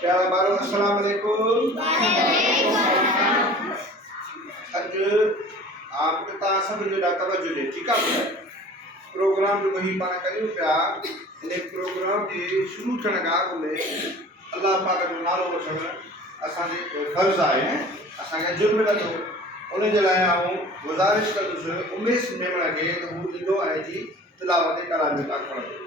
प्यारा बारो अस्सलाम वालेकुम। अज आप सब जो तवज्जो दे ठीक है प्रोग्राम जो वही पान करियो पिया इन प्रोग्राम के शुरू थियण खां अॻु में अल्लाह पाक जो नालो वठण असांजे फर्ज़ आहे असां खे जुर्म लॻो उन जे लाइ आऊं गुज़ारिश कंदुसि उमेश मेमण खे त हू ईंदो ऐं जी तिलावत कलाम में पढ़ंदो।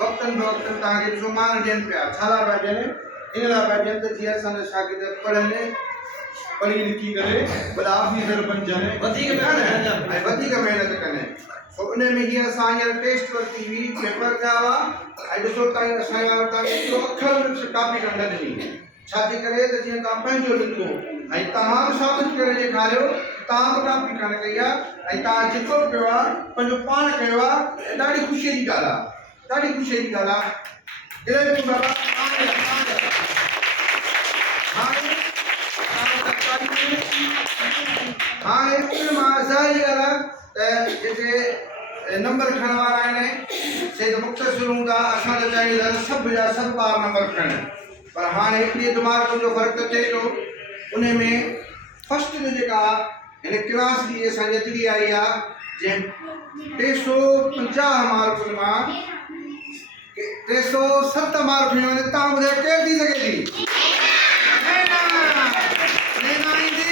वक्तन वक्तन ताके जुमान देन पिया छाला बैठे ने इन ला बैठे त जी असन शागिर्द पढ़ने पढ़ी लिखी करे बड़ा ऑफिसर बन जाने वधिक मेहनत कने सो उने में ही असां यार टेस्ट वरती हुई पेपर जावा आई ॾिसो ताईं असां यार ताईं तो अखर से कॉपी कंदा नहीं छाती करे त जी ता पंहिंजो लिखो आई तमाम साबित करे ॾेखारियो तां कॉपी कान कया आई ता जेको पियो आ पंहिंजो पाण कयो आ ॾाढी ख़ुशी जी ॻाल्हि आ ॾाढी ख़ुशी जी ॻाल्हि आ इलाही बाबा हाणे इतने माज़ारी ॻाल्हि आहे त जेके नंबर खणण वारा आहिनि से त मुख़्तसिर हूंदा असां त चाहींदा सभु जा सभु ॿार नंबर खणनि पर हाणे हिकिड़ी दिमाग़ जो फ़र्क़ु थिए थो उन में फर्स्ट जो जेका हिन क्लास जी असांजी एतिरी आई आहे जंहिं 350 मार्कुनि मां 307 मार्क खणी वञे तव्हां ॿुधायो केरु थी सघे थी नैना ईंदी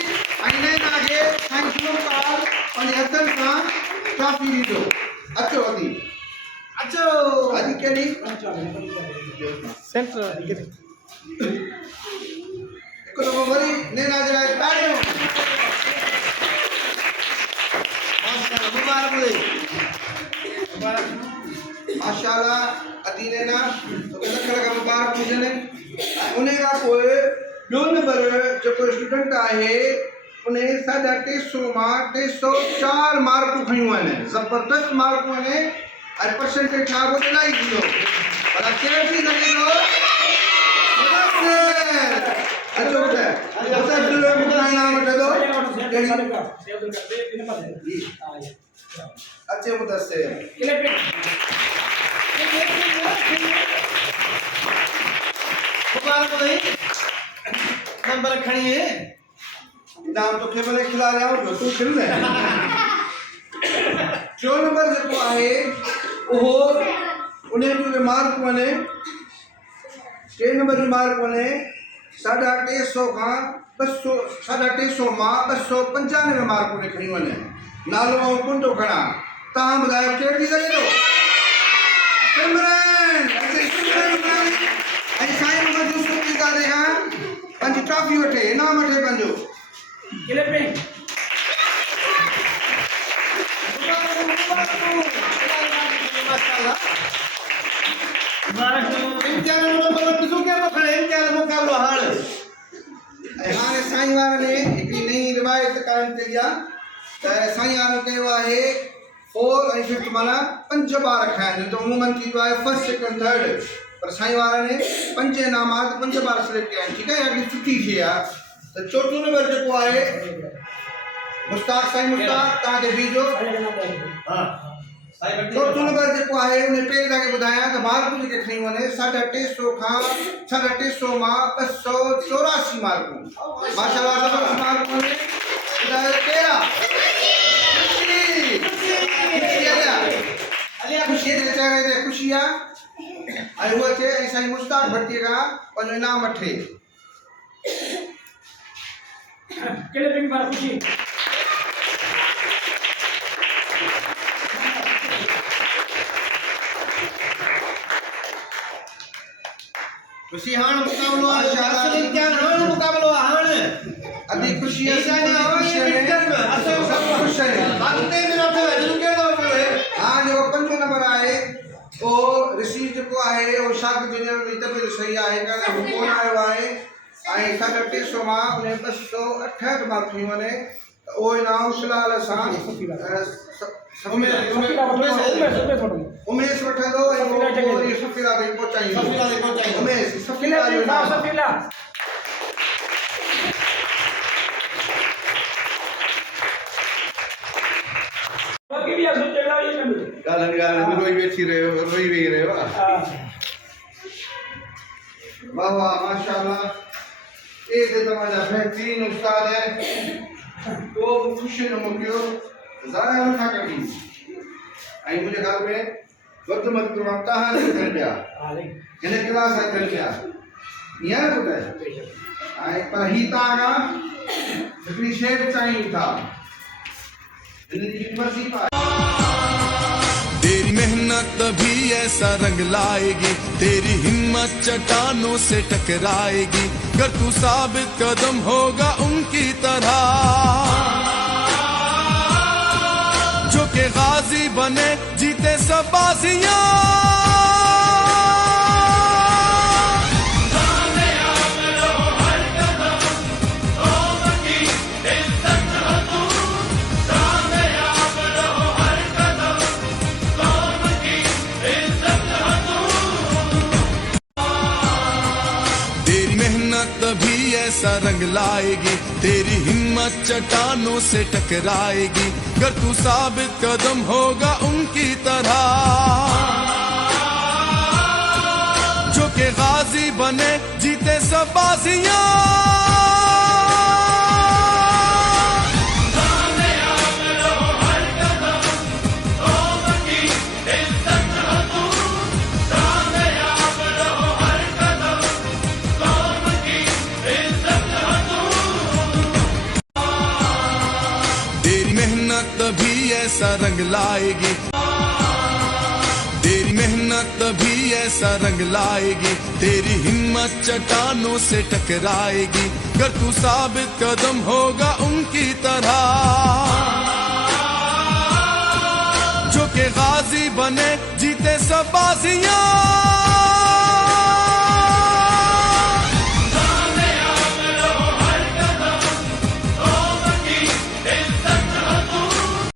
ऐं नैना खे साईं गुलकार पंहिंजे हथनि सां ट्रॉफी ॾींदो अचो अदी अचो अदी कहिड़ी सेंटर हिकु दफ़ो वरी नैना जे लाइ ताड़ियूं माशाअल्लाह मुबारक हुजे माशाअल्लाह अदी नैना तोखे लख लख मुबारक हुजनि ऐं उन खां पोइ ॿियो नंबर जेको स्टूडेंट आहे उन 350 मां 304 मार्कूं खयूं आहिनि ज़बरदस्त मार्कूं आहिनि ऐं परसेंटेज छा बि इलाही थींदो पर केरु थी सघे थो अचो ॿुधाए नाम वठंदो अचे मुदस्सिर मुबारक हुजे नंबर खणिए इनाम तो के भले खिला रहा हूं तू खेल ले जो नंबर जेको आहे ओहो उन जो मार्क वने 3 नंबर जो मार्क वने 350 खां 200 350 मां 295 मार्क ने खणी वने नालो ऐं कुंडो खणा तव्हां ॿुधायो केरु थी सघे थो सिमरन ऐं साईं मूंखे दूसरो की ॻाल्हि खां पंहिंजी ट्रॉफी वठे इनाम वठे पंहिंजो हाणे साईं वारनि ने हिकिड़ी नई रिवायत क़ाइमु कई आहे त साईं वारनि कयो आहे 4 ऐं 5 माना 5 ॿार रखिया आहिनि त उमूमन थींदो आहे फर्स्ट सेकंड थर्ड पर साईं वारनि ने 5 इनामात 5 ॿार सिलेक्ट कया आहिनि ठीकु आहे हिकिड़ी सुठी शइ आहे त चोथों नंबर जेको आहे मुश्ताक साईं मुश्ताक तव्हांखे बीजो चोथों नंबर जेको आहे उन पहिरीं तव्हांखे ॿुधायां त मार्कूं जेके खणी वञे 350 खां 350 मां 284 मार्कूं माशाअल्लाह ज़बरदस्त मार्कूं आहिनि ॿुधायो केरु आहे ख़ुशी जे चेहरे ते ख़ुशी आहे ऐं उहा चए ऐं साईं मुश्ताक भट्टीअ खां पंहिंजो इनाम वठे खुशी हाण मुकाबलो आहे शाबाश इम्तिहान हाण मुकाबलो आहे हाण अभी खुशी है सब खुश है हाँ जो 5 नंबर आए वो ऋषि जो है वो शाक जो तबियत सही है का वो कौन आयो है आई 350 मां उन्हें 268 मार्क्स मिले ओ इनाम फिलहाल असां उमेश वठंदो ऐं वो सफीला ते पहुचाईंदो उमेश सफीला जो नाम गालन रोई वेठी रहियो रोई वेही रहियो वाह वाह माशाल्लाह ये तो तमाजा बेहतरीन उस्ताद है तो खुशी न मोकियो ज़ाया न था कभी आई मुझे घर में वक्त मत करो आप कहाँ से कर गया इन्हें क्लास है कर गया यहाँ तो है आई पर ही तागा इतनी शेर चाहिए था इन्हें यूनिवर्सिटी पा तेरी मेहनत तभी ऐसा रंग लाएगी, तेरी हिम्मत चट्टानों से टकराएगी। अगर तू साबित कदम होगा उनकी तरह, जो के गाजी बने जीते सब बाजियां। तभी ऐसा रंग लाएगी, तेरी हिम्मत चट्टानों से टकराएगी। अगर तू साबित कदम होगा उनकी तरह, जो के गाजी बने जीते सब बाजियां। तभी ऐसा रंग लाएगी, तेरी मेहनत तभी ऐसा रंग लाएगी। तेरी हिम्मत चट्टानों से टकराएगी। अगर तू साबित कदम होगा उनकी तरह, जो के गाजी बने जीते सब बाजियां।